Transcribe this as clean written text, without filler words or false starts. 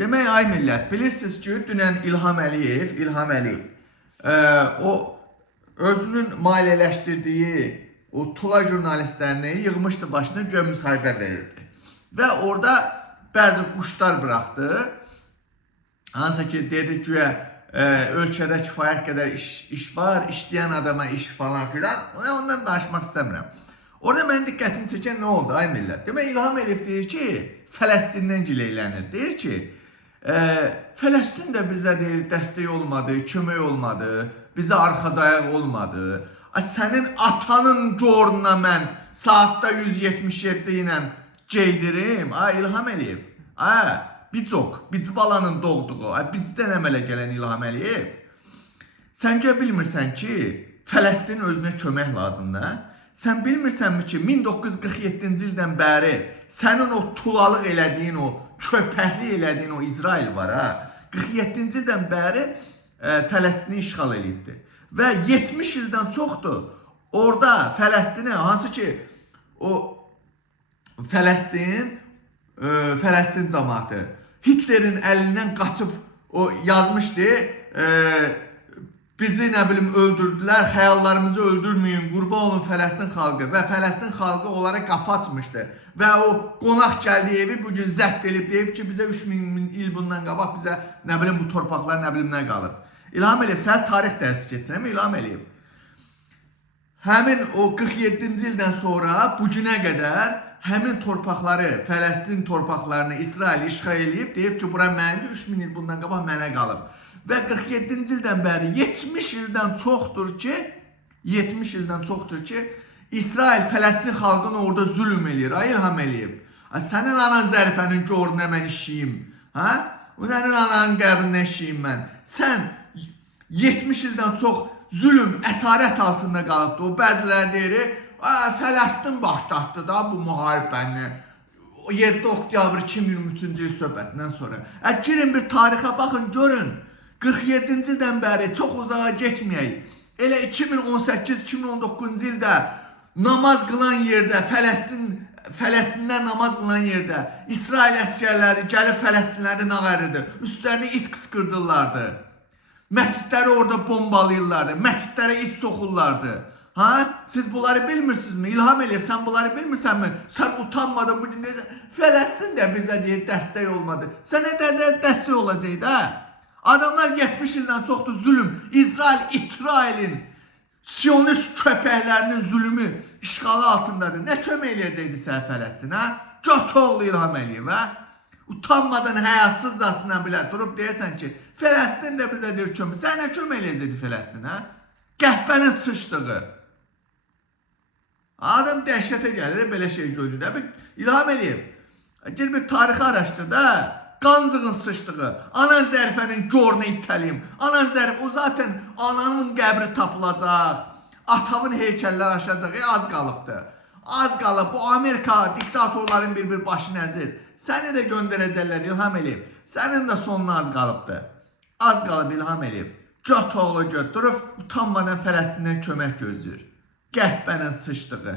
Demək, ay millət, bilirsiniz ki, dünən İlham Əliyev, o özünün maliyyələşdirdiyi o Tula jurnalistlərini yığmışdı başına, güya müsahibə verirdi. Və orada bəzi quşlar bıraxdı. Hansı ki, dedi güya ölkədə kifayət qədər iş var, işləyən adama iş falan filan. Ondan danışmaq istəmirəm. Orada mənim diqqətimi çəkən nə oldu, ay millət? Demək, İlham Əliyev deyir ki, Fələstindən gileylənir. Deyir ki, Fələstin də bizə deyir, dəstək olmadı, kömək olmadı, bizə arxa dayaq olmadı. Sənin atanın goruna mən saatda 177 ilə geydirim. İlham Əliyev, Bicbalanın doğduğu, Bicdən əmələ gələn İlham Əliyev. Sən görə bilmirsən ki, Fələstin özünə kömək lazımdır. Sən bilmirsənmi ki, 1947-ci ildən bəri sənin o tulalıq elədiyin, o köpəkli elədiyin o İsrail var, 47-ci ildən bəri Fələstini işğal edibdir. Və 70 ildən çoxdur orada Fələstini, hansı ki, o Fələstin cəmaatı Hitlerin əlindən qaçıb o yazmışdı, bizi nə bilim öldürdülər, xəyallarımızı öldürməyin, qurban olun Fələstin xalqı. Və Fələstin xalqı onlara qapı açmışdı. Və o qonaq gəldiyi evi bugün zəbt edib, deyib ki, bizə 3000 il bundan qabaq bizə nə bilim bu torpaqlar nə bilim nə qalıb. İlham Əliyev, sən tarix dərsi keçirəm, İlham Əliyev. Həmin o 47-ci ildən sonra bugünə qədər həmin torpaqları, Fələstin torpaqlarını İsrail işğal edib, deyib ki, bura mənimdir, 3000 il bundan qabaq mənə qalıb. Və 47-ci ildən bəri 70 ildən çoxdur ki, İsrail Fələstin xalqını orada zülm eləyir. İlham Əliyev, sənin anan Zərifənin goruna mən işləyim, sənin ananın qəbrinə işləyim mən. Sən 70 ildən çox zülm, əsarət altında qalıbdır. O bəziləri deyir, Fələstin başlatdı da bu müharibəni. 7 oktyabr 2023-cü il söhbətindən sonra. Girin bir tarixə baxın, görün. 47-ci ildən bəri çox uzağa getməyək. Elə 2018-2019-cu ildə namaz qılan yerdə, Fələstində namaz qılan yerdə İsrail əskərləri gəlib Fələstinləri nağarıdı. Üstlərini it qısqırdırlardı. Məscidləri orada bombalayırlardı. Məscidlərə it soxurlardı. Siz bunları bilmirsinizmi? İlham Əliyev, sən bunları bilmirsənmi? Sən utanmadın bugün deyəcəksən. Fələstin də bizə deyir, dəstək olmadı. Sənə də dəstək olacaqdı, Adamlar 70 ildən çoxdur zülüm, İsrailin, Siyonist köpəklərinin zülmü işğalı altındadır. Nə kömək eləyəcəkdi sən Fələstinə? Göt oğlu İlham Əliyev, utanmadan həyasızcasına bilə durub deyirsən ki, Fələstin də bizə deyir kömək. Sən nə kömək eləyəcəkdi Fələstinə? Qəhbənin sıçdığı. Adam dəhşətə gəlir, belə şey görür. İlham Əliyev, gel bir tarixi araşdır da. Qancığın sıçdığı, anan Zərifənin goruna itəliyim. Anan Zərif, o zaten ananın qəbri tapılacaq. Atavın heykəllər aşacaq, az qalıbdır. Az qalıb, bu Amerika diktatorların bir başı nəzir. Səni də göndərəcəklər İlham Əliyev. Sənin də sonuna az qalıbdır. Az qalıb İlham Əliyev. Göt oğlu göt durub, utanmadan Fələstindən kömək gözləyir. Qəhbənin sıçdığı.